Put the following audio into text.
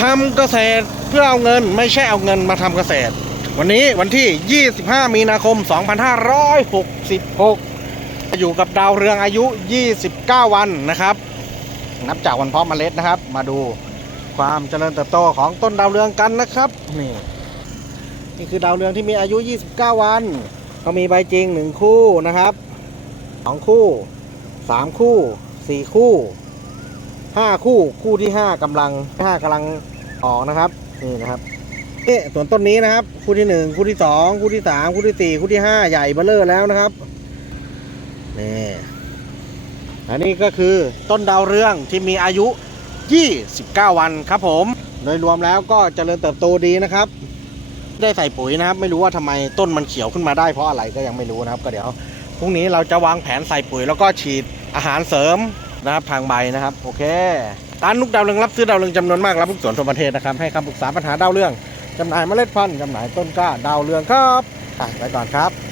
ทำเกษตรเพื่อเอาเงินไม่ใช่เอาเงินมาทำเกษตร วันนี้วันที่ 25 มีนาคม 2566 อยู่กับดาวเรืองอายุ 29 วันนะครับ นับจากวันเพาะเมล็ดนะครับ มาดูความเจริญเติบโตของต้นดาวเรืองกันนะครับนี่นี่คือดาวเรืองที่มีอายุ 29 วัน ก็มีใบจริง 1 คู่นะครับ 2 คู่ 3 คู่ 4 คู่ 5คู่คู่ที่5กำลัง5กำลังออกนะครับนี่นะครับนี่ส่วนต้นนี้นะครับ คู่ที่1คู่ที่2คู่ที่3คู่ที่4คู่ที่5ใหญ่เบ้อเลอร์แล้วนะครับนี่อันนี้ก็คือต้นดาวเรืองที่มีอายุ 29 วันครับผม โดยรวมแล้วก็เจริญเติบโตดีนะครับ ได้ใส่ปุ๋ยนะครับ ไม่รู้ว่าทำไมต้นมันเขียวขึ้นมาได้เพราะอะไรก็ยังไม่รู้นะครับ ก็เดี๋ยวพรุ่งนี้เราจะวางแผนใส่ปุ๋ยแล้วก็ฉีดอาหารเสริม นะครับทางใบนะครับ โอเคร้านนุกดาวเรืองรับซื้อดาวเรืองจำนวนมากรับทุกสวนทั่วประเทศนะครับให้คำปรึกษาปัญหาดาวเรืองจำหน่ายเมล็ดพันธุ์จำหน่ายต้นกล้าดาวเรืองครับไปก่อนครับ